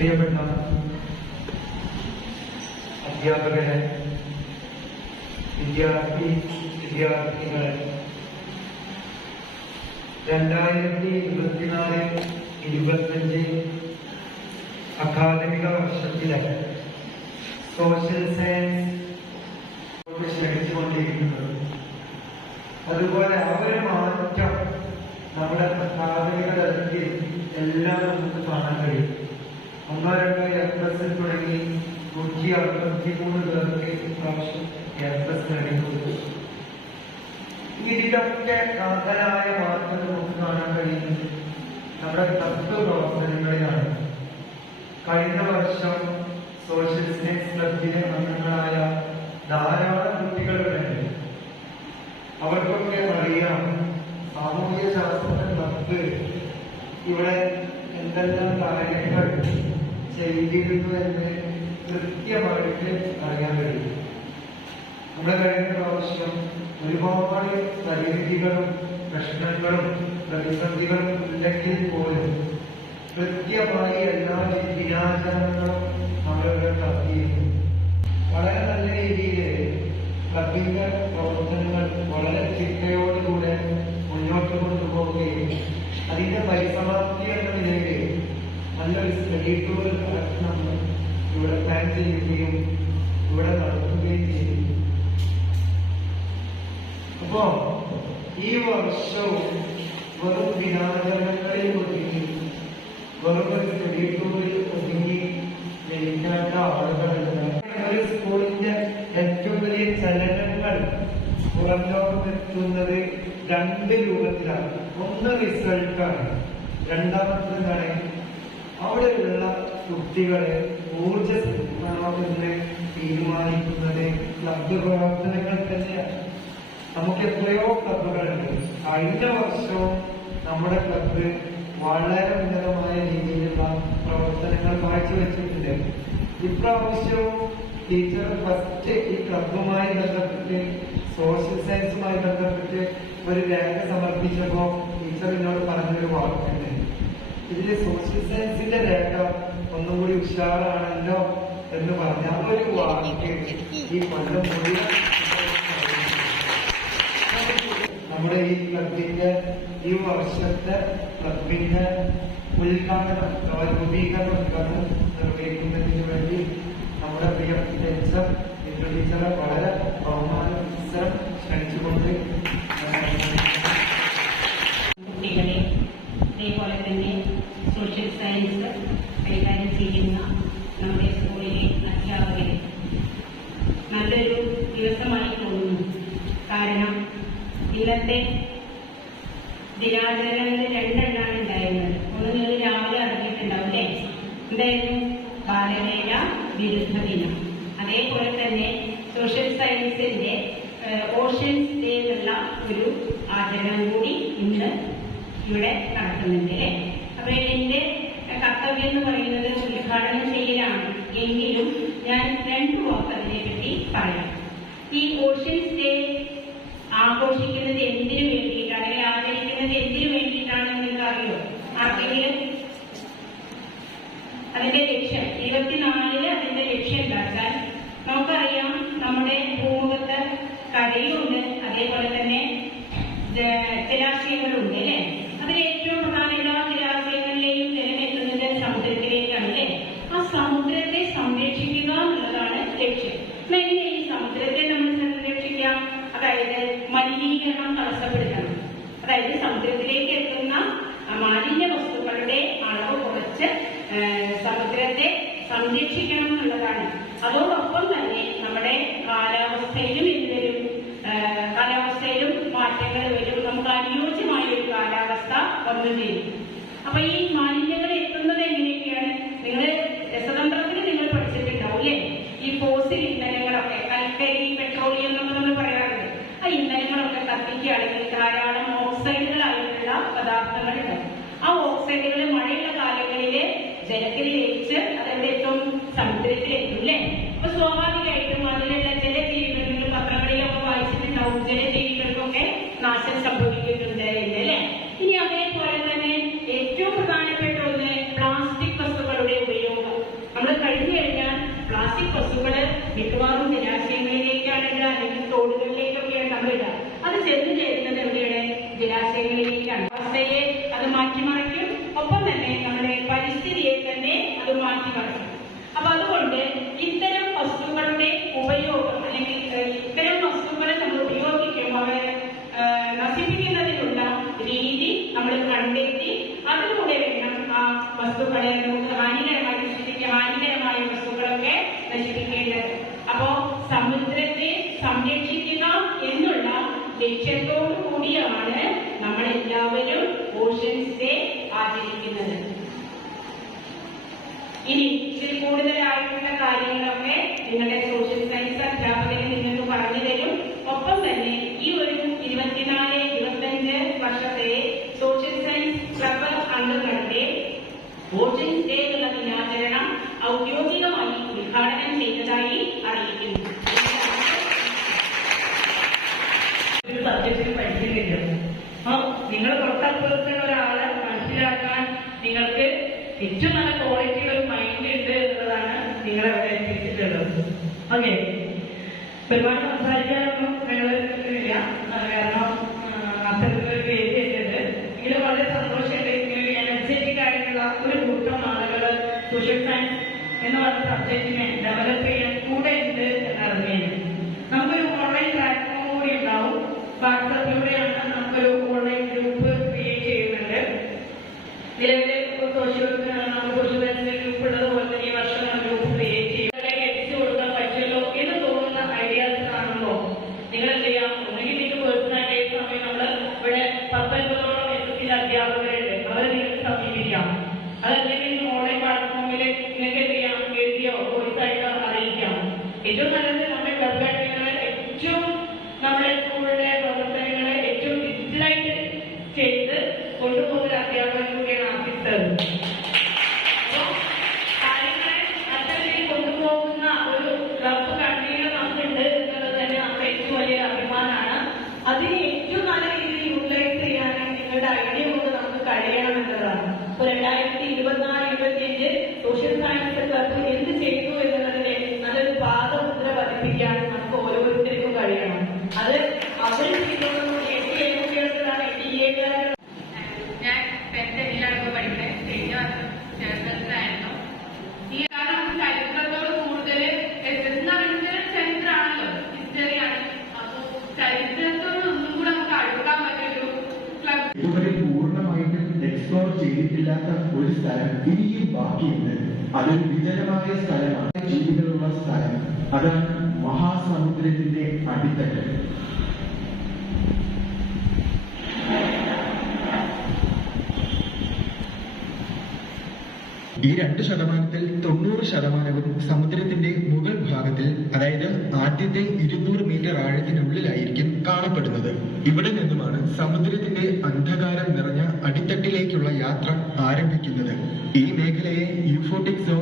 പ്രിയപ്പെട്ട അധ്യാപകരെ, വിദ്യാർത്ഥികളെ, 2024-25 അക്കാദമിക വർഷത്തിലെ സോഷ്യൽ സയൻസ് ശ്രമിച്ചുകൊണ്ടിരിക്കുന്നത്. അതുപോലെ ഒരു മാറ്റം നമ്മുടെ അക്കാദമിക തലത്തിൽ എല്ലാം നമുക്ക് കാണാൻ കഴിയും. 1-2 A+ തുടങ്ങി 163 പേർക്ക് ഇപ്രാവശ്യം A+ നേടിക്കൊടുത്തു. ഇതിലൊക്കെ കാതലായ മാറ്റം നമുക്ക് കാണാൻ കഴിയുന്നത് നമ്മുടെ തത്വപ്രവർത്തനങ്ങളിലാണ്. കഴിഞ്ഞ വർഷം സോഷ്യൽ സയൻസ് ക്ലബിലെ അംഗങ്ങളായ ധാരാളം കുട്ടികളുണ്ട്. അവർക്കൊക്കെ അറിയാം സാമൂഹ്യ ശാസ്ത്ര ക്ലബ് ഇവിടെ എന്തെല്ലാം കാര്യങ്ങൾ ചെയ്തിരുന്നു എന്ന് കൃത്യമായിട്ട് അറിയാൻ കഴിയും. നമ്മുടെ കഴിഞ്ഞ പ്രാവശ്യം ഒരുപാട് പരിമിതികളും പ്രശ്നങ്ങളും പ്രതിസന്ധികളും ഉണ്ടെങ്കിൽ പോലും കൃത്യമായി എല്ലാ ദിനാചരണങ്ങളും നമ്മളിവിടെ നടത്തിയിരുന്നു. വളരെ നല്ല രീതിയിൽ ക്ലബിന്റെ പ്രവർത്തനങ്ങൾ വളരെ ചിട്ടയോടുകൂടെ മുന്നോട്ട് കൊണ്ടുപോവുകയും അതിന്റെ പരിസമാപ്തി എന്ന നിലയിൽ നല്ലൊരു സ്റ്റഡി ടൂർ നമ്മൾ ഇവിടെ പ്ലാൻ ചെയ്യുകയും ഇവിടെ നടത്തുകയും ചെയ്തു. അപ്പോ ഈ വർഷവും വെറും ദിനാചരണങ്ങളിൽ ഒതുങ്ങി, വെറും സ്റ്റഡി ടൂറിൽ ഒതുങ്ങി ജയിക്കേണ്ട ആളുകളല്ല. ഒരു സ്കൂളിന്റെ ഏറ്റവും വലിയ ചലനങ്ങൾ പുറം ലോകത്തെത്തുന്നത് 2 രൂപത്തിലാണ്. ഒന്ന് റിസൾട്ടാണ്, രണ്ടാമത്തേതാണ് അവിടെയുള്ള കുട്ടികളെ ഊർജ്ജസ്വലമാണെന്ന് തീരുമാനിക്കുന്നത് ക്ലബ് പ്രവർത്തനങ്ങൾ തന്നെയാണ്. നമുക്ക് എത്രയോ ക്ലബുകളുണ്ട്. കഴിഞ്ഞ വർഷവും നമ്മുടെ ക്ലബ് വളരെ ഉന്നതമായ രീതിയിലുള്ള പ്രവർത്തനങ്ങൾ കാഴ്ചവെച്ചിട്ടുണ്ട്. ഇപ്രാവശ്യവും ടീച്ചർ ഫസ്റ്റ് ഈ ക്ലബുമായി ബന്ധപ്പെട്ട് സോഷ്യൽ സയൻസുമായി ബന്ധപ്പെട്ട് ഒരു രേഖ സമർപ്പിച്ചപ്പോ ടീച്ചർ എന്നോട് പറഞ്ഞൊരു വാക്കുണ്ട്, ഇതില് സോഷ്യൽ സയൻസിന്റെ രേഖ ഒന്നും കൂടി ഉഷാറാണല്ലോ എന്ന് പറഞ്ഞ ആ ഒരു വാക്ക് ഈ കൊല്ലം മുഴുവൻ നമ്മുടെ ഈ ക്ലബിന്റെ ഈ വർഷത്തെ ക്ലബിന്റെ ഉദ്ഘാടനം രൂപീകരണം നിർവഹിക്കുന്നതിന് വേണ്ടി നമ്മുടെ പ്രിയ ടീച്ചറെ വളരെ ബഹുമാന മത്സരം ക്ഷണിച്ചുകൊണ്ട് കുട്ടികളെ, അതേപോലെ തന്നെ സോഷ്യൽ സയൻസ് കൈകാര്യം ചെയ്യുന്ന നമ്മുടെ സ്കൂളിലെ അധ്യാപകരെ നല്ലൊരു ദിവസമായി തോന്നുന്നു. കാരണം ഇന്നത്തെ ദിനാചരണങ്ങളിൽ 2 എണ്ണമാണ് ഉണ്ടായിരുന്നത്. ഒന്ന് നിങ്ങൾ രാവിലെ അറിഞ്ഞിട്ടുണ്ടാവും അല്ലേ? എന്തായിരുന്നു? ബാലവേല വിരുദ്ധ ദിനം. അതേപോലെ തന്നെ സോഷ്യൽ സയൻസിന്റെ ഓഷ്യൻസ് ഡേ എന്നുള്ള ഒരു ആചരണം കൂടി ഇന്ന് ഇവിടെ നടക്കുന്നുണ്ട് അല്ലേ? അപ്പൊ എന്റെ കർത്തവ്യം എന്ന് പറയുന്നത് ഉദ്ഘാടനം ചെയ്യലാണ്. എങ്കിലും ഞാൻ 2 വാക്ക് അതിനെപ്പറ്റി പറയാം. ഈ ഓഷ്യൻസ് ഡേ ആഘോഷിക്കുന്നത് എന്തിനു വേണ്ടിയിട്ടാണ്, അല്ലെങ്കിൽ ആചരിക്കുന്നത് എന്തിനു വേണ്ടിയിട്ടാണെന്ന് നിങ്ങൾക്ക് അറിയോ? ആർക്കെങ്കിലും അതിന്റെ ലക്ഷ്യം 24 അതിന്റെ ലക്ഷ്യം ഉണ്ടാക്കാൻ നമുക്കറിയാം. നമ്മുടെ ഭൂമുഖത്ത് കരയുണ്ട്, അതേപോലെ തന്നെ ജലാശയങ്ങളുണ്ട് അല്ലെ? അതിൽ ഏറ്റവും പ്രധാന എല്ലാ ജലാശയങ്ങളിലെയും ജലമെത്തുന്നത് സമുദ്രത്തിലേക്കാണ് അല്ലെ? ആ സമുദ്രത്തെ സംരക്ഷിക്കുക എന്നുള്ളതാണ് ലക്ഷ്യം. എങ്ങനെ ഈ സമുദ്രത്തെ നമ്മൾ സംരക്ഷിക്കാം? അതായത് മലിനീകരണം തടസ്സപ്പെടുത്തണം. അതായത് സമുദ്രത്തിലേക്ക് എത്തുന്ന മാലിന്യ വസ്തുക്കളുടെ അളവ് കുറച്ച് സമുദ്രത്തെ സംരക്ഷിക്കണം എന്നുള്ളതാണ്. അതോടൊപ്പം തന്നെ നമ്മുടെ കാലാവസ്ഥയിലും മാറ്റങ്ങൾ വരും. നമുക്ക് അനുയോജ്യമായ ഒരു കാലാവസ്ഥ വന്നു ചേരും. അപ്പൊ ഈ മാലിന്യങ്ങൾ എത്തുന്നത് എങ്ങനെയൊക്കെയാണ്? നിങ്ങൾ രസതന്ത്രത്തിൽ നിങ്ങൾ പഠിച്ചിട്ടുണ്ടാവും അല്ലേ? ഈ ഫോസിൽ ഇന്ധനങ്ങളൊക്കെ, കൽക്കരി, പെട്രോളിയം എന്നൊക്കെ നമ്മൾ പറയാറുണ്ട്. ആ ഇന്ധനങ്ങളൊക്കെ കത്തിക്കുകയാണെങ്കിൽ ധാരാളം ഓക്സൈഡുകളായിട്ടുള്ള പദാർത്ഥങ്ങളുണ്ട്. ആ ഓക്സൈഡുകൾ മഴയുള്ള കാലങ്ങളില് ജലത്തിൽ ലയിച്ച് അതെവിടെ എത്തും? സമുദ്രത്തിലെത്തും അല്ലേ? അപ്പൊ സ്വാഭാവികമായിട്ടും അതിലുള്ള ജലജീവികൾ പത്രങ്ങളിലൊക്കെ വായിച്ചിട്ടുണ്ടാവും. ജലജീവികൾക്കൊക്കെ നാശം സംഭവിക്കുന്നുണ്ട് അല്ലേ? ഇനി അതേപോലെ തന്നെ ഏറ്റവും പ്രധാനപ്പെട്ട ഒന്ന് പ്ലാസ്റ്റിക് വസ്തുക്കളുടെ ഉപയോഗം. വസ്തുക്കള് മിക്കവാറും ജലാശയങ്ങളിലേക്കാണ് ഇടുക, അല്ലെങ്കിൽ തോടുകളിലേക്കൊക്കെയാണ് നമ്മൾ ഇടുക. അത് ചെന്ന് ചേരുന്നത് എവിടെയാണ്? ജലാശയങ്ങളിലേക്കാണ്. അവസ്ഥയെ അത് മാറ്റിമറിക്കും, ഒപ്പം തന്നെ നമ്മുടെ പരിസ്ഥിതിയെ തന്നെ അത് മാറ്റിമറിക്കും. അപ്പൊ അതുകൊണ്ട് ഇത്തരം വസ്തുക്കളുടെ ഉപയോഗം, അല്ലെങ്കിൽ ഇത്തരം വസ്തുക്കളെ നമ്മൾ ഉപയോഗിക്കുമ്പോൾ അവരെ നശിപ്പിക്കുന്നതിനുള്ള രീതി നമ്മൾ കണ്ടെത്തി അതിലൂടെ വേണം ആ വസ്തുക്കളെ നമുക്ക് ഹാനികരമായ വസ്തുക്കളൊക്കെ നശിപ്പിക്കേണ്ടത്. അപ്പോ സമുദ്രത്തെ സംരക്ഷിക്കുക എന്നുള്ള ലക്ഷ്യത്തോടു കൂടിയാണ് നമ്മളെല്ലാവരും ഓഷൻസ് ഡേ ആചരിക്കുന്നത്. ഇനി ഇതിൽ കൂടുതലായിട്ടുള്ള കാര്യങ്ങളൊക്കെ നിങ്ങളുടെ സോഷ്യൽ സയൻസ് അധ്യാപകരെ നിങ്ങൾക്ക് പറഞ്ഞു തരും. ഒപ്പം തന്നെ ഈ ഒരു 24-25 വർഷത്തെ സോഷ്യൽ സയൻസ് ക്ലബ് അംഗങ്ങളുടെ ഓഷൻസ് ഡേ എന്നുള്ള ദിനാചരണം ഔദ്യോഗികമായി ഉദ്ഘാടനം ചെയ്തതായി അറിയിക്കുന്നു. സബ്ജക്റ്റിൽ പഠിക്കുന്നില്ല. നിങ്ങൾ തൊട്ടപ്പുറത്തെ ഒരാളെ മനസ്സിലാക്കാൻ നിങ്ങൾക്ക് ഏറ്റവും നല്ല ക്വാളിറ്റി ഒരു മൈൻഡ് ഉണ്ട് എന്നുള്ളതാണ് നിങ്ങളവിടെ എത്തിച്ചിട്ടുള്ളത്. ഓക്കെ, ഒരുപാട് സംസാരിക്കാനൊന്നും നിങ്ങളില്ല, കാരണം അത്തരത്തിലൊരു പേര് ചെയ്തത്. എങ്കിലും വളരെ സന്തോഷമുണ്ട്. ഇങ്ങനെ എനർജറ്റിക് ആയിട്ടുള്ള ഒരു കൂട്ടം ആളുകൾ സോഷ്യൽ സയൻസ് എന്ന് പറഞ്ഞ സബ്ജക്റ്റിനെ ഡെവലപ്പ് ചെയ്യാൻ കൂടെ ഉണ്ട് എന്നറിഞ്ഞാൽ നമുക്കൊരു ഓൺലൈൻ പ്ലാറ്റ്ഫോം കൂടി ഉണ്ടാവും. വാട്സാപ്പിലൂടെയാണ് നമുക്കൊരു ഓൺലൈൻ ഗ്രൂപ്പ് ക്രിയേറ്റ് ചെയ്യുന്നുണ്ട്. നിലവിലെ സോഷ്യൽ സയൻസിന്റെ ഗ്രൂപ്പ് ഉള്ളതുപോലെ തന്നെ ഈ വർഷം ഗ്രൂപ്പ് ക്രിയേറ്റ് ചെയ്യും. എത്തിച്ചു കൊടുക്കാൻ പറ്റുമല്ലോ എന്ന് തോന്നുന്ന ഐഡിയാസ് കാണുമ്പോൾ നിങ്ങൾ എന്ത് ചെയ്യാം? ഒന്നുകിൽ നിങ്ങൾക്ക് പേഴ്സണലായിട്ട് സമയം നമ്മൾ ഇവിടെ 19ഓളം എസ് അധ്യാപകരുണ്ട്, അവരെ നിങ്ങൾക്ക് സമീപിക്കാം. അതല്ലെങ്കിൽ ഓൺലൈൻ പ്ലാറ്റ്ഫോമിൽ നിങ്ങൾക്ക് എന്ത് ചെയ്യാം? എഴുതിയോ വോയിസായിട്ടോ അറിയിക്കാം. ഏറ്റവും നല്ലത് നമ്മുടെ ക്ലബ് കാര്യങ്ങൾ ഏറ്റവും നമ്മുടെ സ്കൂളിലെ പ്രവർത്തനങ്ങളെ ഏറ്റവും ഡിജിറ്റലായിട്ട് ചെയ്ത് കൊണ്ടുപോകുന്ന അധ്യാപകർ കൂടിയാണ് ആസിസ്റ്റർ. കാര്യങ്ങളെ അത്തരത്തിൽ കൊണ്ടുപോകുന്ന ഒരു ക്ലബ് കൺവീനർ നമുക്കുണ്ട് എന്നുള്ളത് തന്നെ നമ്മുടെ ഏറ്റവും വലിയ അഭിമാനമാണ്. അതിനെ ഏറ്റവും നല്ല രീതിയിൽ യൂട്ടിലൈസ് ചെയ്യാൻ നിങ്ങളുടെ ഐഡിയ കൊണ്ട് നമുക്ക് കഴിയണം എന്നതാണ്. 2024-25 സോഷ്യൽ സയൻസ് ക്ലബ് എന്ത് ചെയ്തു എന്നുള്ളതിനെ നല്ലൊരു പാദമുദ്ര പതിപ്പിക്കാൻ നമുക്ക് ഓരോരുത്തർക്കും കഴിയണം. അത് അവർ ചെയ്യുന്നതാണ്. ഞാൻ 10th പഠിക്കുന്നത് ചേർന്നതായിരുന്നു. ഈ കാരണം ചരിത്രത്തോട് കൂടുതൽ ചരിത്രമാണല്ലോ, ഹിസ്റ്ററിയാണ്. അപ്പൊ ചരിത്രത്തോട് ഒന്നും കൂടെ നമുക്ക് അടുക്കാൻ പറ്റൊരു ക്ലബ്. ഇതുവരെ പൂർണ്ണമായിട്ടും എക്സ്പ്ലോർ ചെയ്തിട്ടില്ലാത്ത ഒരു സ്ഥലം ഇനിയും ബാക്കിയുണ്ട്. അതൊരു വിജനമായ സ്ഥലമാണ്, ജീവികളുള്ള സ്ഥലം. അതാണ് മഹാസമുദ്രത്തിന്റെ അടിത്തട്ട്. ഈ 2%, 90% സമുദ്രത്തിന്റെ മുകൾ ഭാഗത്തിൽ, അതായത് ആദ്യത്തെ 200 മീറ്റർ ആഴത്തിനുള്ളിലായിരിക്കും കാണപ്പെടുന്നത്. ഇവിടെ നിന്നുമാണ് സമുദ്രത്തിന്റെ അന്ധകാരം നിറഞ്ഞ അടിത്തട്ടിലേക്കുള്ള യാത്ര ആരംഭിക്കുന്നത്. ഈ മേഖലയെ യൂഫോട്ടിക് സോൺ